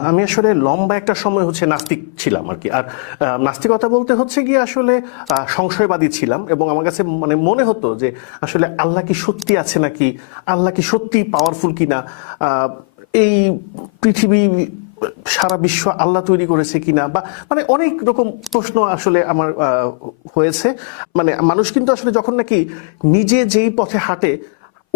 আমি আসলে লম্বা একটা সময় নাস্তিক ছিলাম আর কি। আর নাস্তিকতা বলতে গিয়ে আসলে সংশয়বাদী ছিলাম, এবং আমার কাছে মনে হতো যে আসলে আল্লাহ কি সত্যি আছে নাকি, আল্লাহ কি সত্যি পাওয়ারফুল কিনা, এই পৃথিবী সারা বিশ্ব আল্লাহ তৈরি করেছে কিনা, বা অনেক রকম প্রশ্ন আসলে আমার হয়েছে। মানুষ কিন্তু আসলে যখন নাকি নিজে যেই পথে হাঁটে,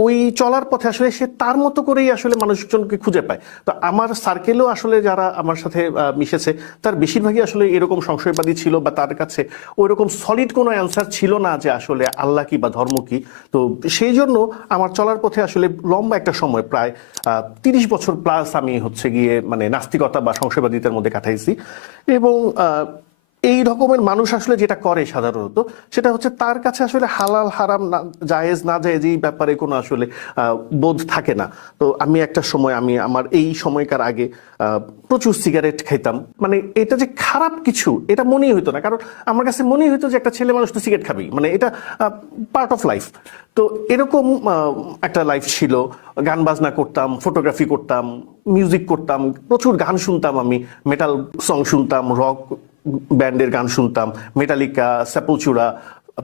ওই চলার পথে আসলে সে তার মতো করেই আসলে মানুষজনকে খুঁজে পায়। তো আমার সার্কেলও আসলে যারা আমার সাথে মিশেছে, তার বেশিরভাগই আসলে এরকম সংশয়বাদী ছিল, বা তার কাছে ওই রকম সলিড কোনো অ্যান্সার ছিল না যে আসলে আল্লাহ কি বা ধর্ম কি। তো সেই জন্য আমার চলার পথে আসলে লম্বা একটা সময়, প্রায় 30 বছর প্লাস আমি গিয়ে নাস্তিকতা বা সংশয়বাদিতার মধ্যে কাটাইছি। এবং এই রকমের মানুষ আসলে যেটা করে সাধারণত, সেটা তার কাছে আসলে হালাল হারাম না জায়েজ না জায়েজ এই ব্যাপারে কোনো আসলে বোধ থাকে না। তো আমি একটা সময়, আমি আমার এই সময়কার আগে প্রচুর সিগারেট খাইতাম। এটা যে খারাপ কিছু এটা মনেই হইতো না, কারণ আমার কাছে মনেই হইতো যে একটা ছেলে মানুষ তো সিগারেট খাবেই, এটা পার্ট অফ লাইফ। তো এরকম একটা লাইফ ছিল। গান বাজনা করতাম, ফটোগ্রাফি করতাম, মিউজিক করতাম, প্রচুর গান শুনতাম। আমি মেটাল সং শুনতাম, রক ব্যান্ডের গান শুনতাম, মেটালিকা, সেপলচুরা,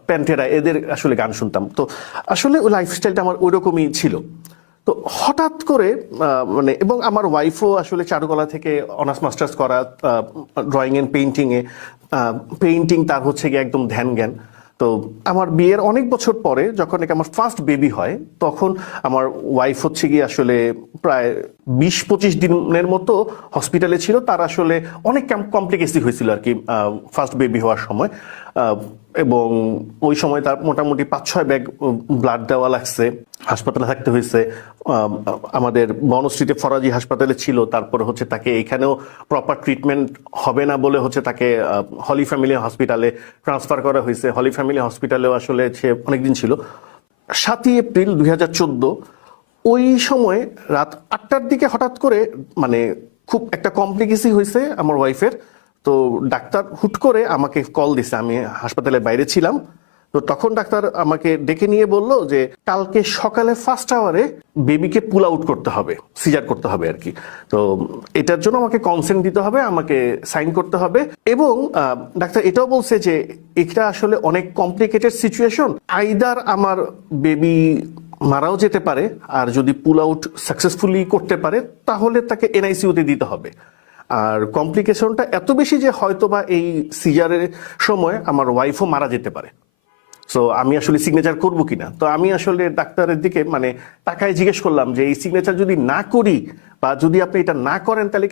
প্যান্টেরা, এদের আসলে গান শুনতাম। তো আসলে ওই লাইফস্টাইলটা আমার ওইরকমই ছিল। তো হঠাৎ করে এবং আমার ওয়াইফও আসলে চারুকলা থেকে অনার্স মাস্টার্স করা, ড্রয়িং এন্ড পেইন্টিং এ, পেইন্টিং তার গিয়ে একদম ধ্যান জ্ঞান। তো আমার বিয়ের অনেক বছর পরে যখন নাকি আমার ফার্স্ট বেবি হয়, তখন আমার ওয়াইফ গিয়ে আসলে প্রায় 20-25 দিনের মতো হসপিটালে ছিল। তার আসলে অনেক কমপ্লিকেসি হয়েছিল আর কি ফার্স্ট বেবি হওয়ার সময়। এবং ওই সময় তার মোটামুটি 5-6 ব্যাগ ব্লাড দেওয়া লাগছে, হাসপাতালে থাকতে হয়েছে। আমাদের বনশ্রীতে ফরাজি হাসপাতালে ছিল, তারপরে তাকে এখানেও প্রপার ট্রিটমেন্ট হবে না বলে তাকে হলি ফ্যামিলি হসপিটালে ট্রান্সফার করা হয়েছে। হলি ফ্যামিলি হসপিটালেও আসলে সে অনেকদিন ছিল। 7ই এপ্রিল 2014 ওই সময় রাত 8টার দিকে হঠাৎ করে খুব একটা কমপ্লিকেসি হয়েছে আমার ওয়াইফের। তো ডাক্তার হুট করে আমাকে কল দিছে, আমি হাসপাতালের বাইরে ছিলাম। তো তখন ডাক্তার আমাকে ডেকে নিয়ে বলল যে কালকে সকালে ফার্স্ট আওয়ারে বেবিকে পুল আউট করতে হবে, সিজার করতে হবে আর কি। তো এটার জন্য আমাকে কনসেন্ট দিতে হবে, আমাকে সাইন করতে হবে। এবং ডাক্তার এটাও বলছে যে এটা আসলে অনেক কমপ্লিকেটেড সিচুয়েশন, আইদার আমার বেবি মারাও যেতে পারে, আর যদি পুল আউট সাকসেসফুলি করতে পারে তাহলে তাকে এনআইসিইউতে দিতে হবে। আর কমপ্লিকেশনটা এত বেশি যে হয়তোবা এই সিজারের সময় আমার ওয়াইফও মারা যেতে পারে। সো আমি আসলে সিগনেচার করবো কিনা। তো আমি আসলে ডাক্তারের দিকে তাকায় জিজ্ঞেস করলাম যে এই সিগনেচার যদি না করি, বা যদি আপনি এটা না করেন, তাহলে